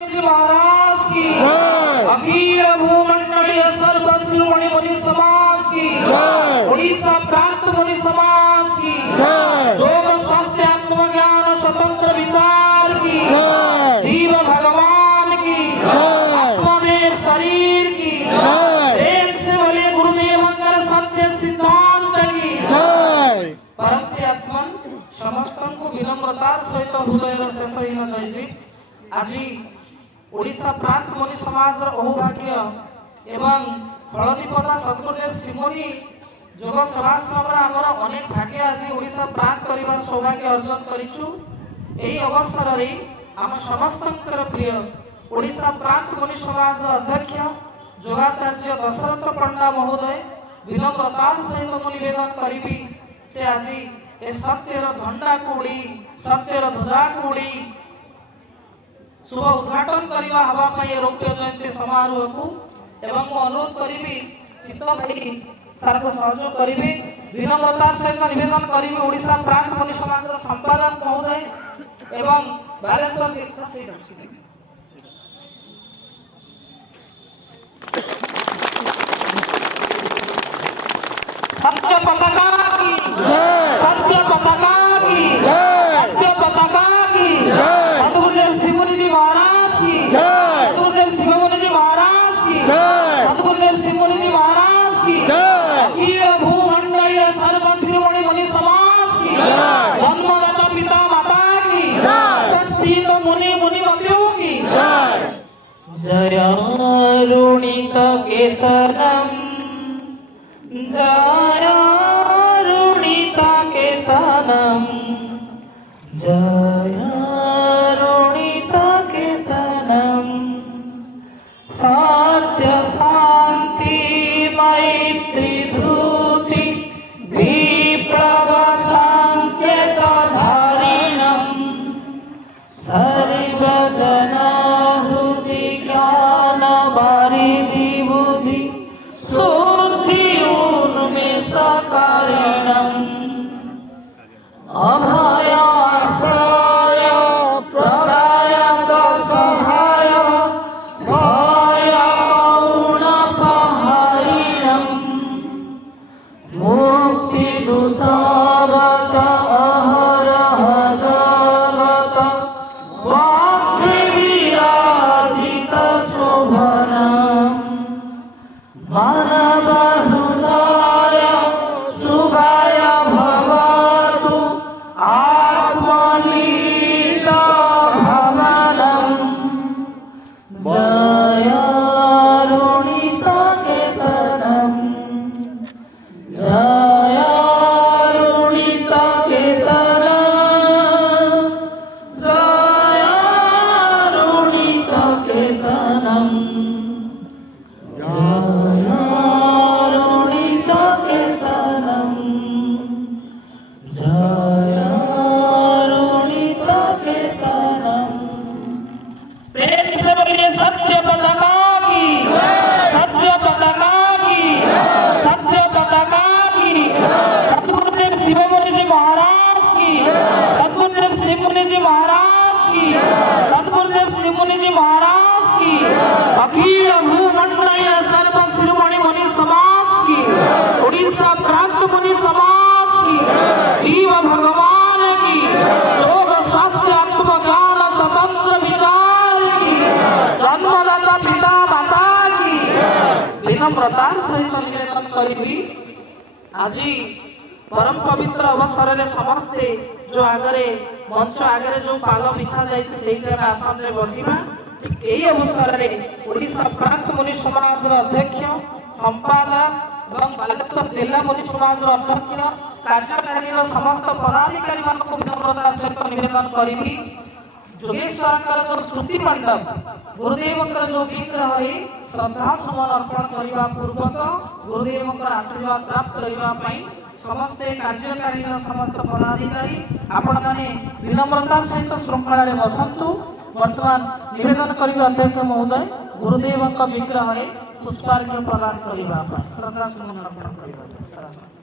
महाराज की जय। अखिल भूमंडलीय सर्व शिरोमणि मुनि समाज की जय। उड़ीसा प्रांत मुनि समाज की जय। योग स्वास्थ्य आत्मज्ञान स्वतंत्र विचार की जय। जीव भगवान की जय। आत्मदेव शरीर की जय। प्रेम से बोले गुरुदेव अंगर सत्य सिद्धांत की जय। परम आत्मन समस्त को विनम्रता सहित हृदय शेष जय। आज ओडिशा प्रांत मुनि समाज अहोभाग्य एवं हलदीपदा सद्गुरुदेव श्रीमुनि जोग सभाश्रम आमर अनेक भाग्य आज ओडिशा प्रांत परिवार सौभाग्य अर्जन करिछु। एही अवसर रे आम समस्तंकर प्रिय ओडिशा प्रांत मुनि समाज अध्यक्ष जोगाचार्य दशरथ पंडा महोदय विनम्रतार सहित मु निवेदन करी से आज ए सत्यर झंडा को उड़ी सत्यर ध्वजा को उड़ी शुभ उद्घाटन करवा हवा पाए रौप्य जयंती समारोह को एवं अनुरोध करी चित्त भाई सार को सहयोग करी विनम्रतार सहित निवेदन करी ओडिशा प्रांत मुनि समाज संपादक महोदय एवं बालेश्वर तीर्थ सत्य पताका की जय। सत्य पताका की जय। सत्य पताका की जय। सद्गुरुदेव श्रीमुनि जी महाराज की जय। सद्गुरुदेव श्रीमुनि जी महाराज की जय। सद्गुरुदेव श्रीमुनि जी महाराज की जय। अखिल भूमंडलीय सर्व शिरोमणि मुनि समाज की जय। जन्मदाता पिता माता की जय। उपस्थित मुनि मुनिमतियों की जय। जयारुणित केतनम जयारुणित केतनम जयारुणित केतनम सत्य शांति मैत्री धृति विप्लव संकेत धारिणम सर्वजना हृदि ज्ञान वारिधि बुद्धि शुद्धि उन्मेष कारणम अभय आश्रय प्रदायक सहाय भय गुणपहारिणम मुक्ति दूतावत अहरह जगत वक्ति विराजित शोभनम मानव हृदय शुभाय भवतु आत्मनीत भवनम जयारुणित केतनम जयारुणित केतनम जयारुणित केतनम जयारुणित केतनम जयारुणित केतनम। प्रेम से बोलिए सत्य पताका की सत्य पताका की सत्य पताका की। सद्गुरुदेव शिरोमणि जी महाराज की सद्गुरुदेव श्रीमुनि जी महाराज की सद्गुरुदेव श्रीमुनि जी महाराज की अखिल भूमंडलीय सर्व शिरोमणि मुनि समाज की उड़ीसा प्रांत मुनि समाज की जीव भगवान की योग स्वास्थ्य आत्मज्ञान स्वतंत्र विचार की जन्मदाता पिता माता की विनम्रता सहित निवेदन करी आज परम पवित्र अवसर में समस्ते जो आगरे मंच आगरे जो पाल बिछा जाए आसन में बसवा यही अवसर में ओडिशा प्रांत मुनि समाज अध्यक्ष संपादक एवं बालेश्वर जिला मुनि समाज अध्यक्ष कार्यकारी समस्त पदाधिकारी को विनम्रता सहित निवेदन करी जोगेश्वर जो स्मृति मंडप गुरुदेव जो विग्रह श्रद्धा सुमन अर्पण करने पूर्वक गुरुदेव आशीर्वाद प्राप्त करने समस्ते कार्यकारी समस्त पदाधिकारी आपण मैंने विनम्रता सहित श्रृंखला बसतु। वर्तमान निवेदन करी अध्यक्ष महोदय गुरुदेव विग्रह पुष्पार्घ्य प्रदान करने श्रद्धा सुमन अर्पण करने।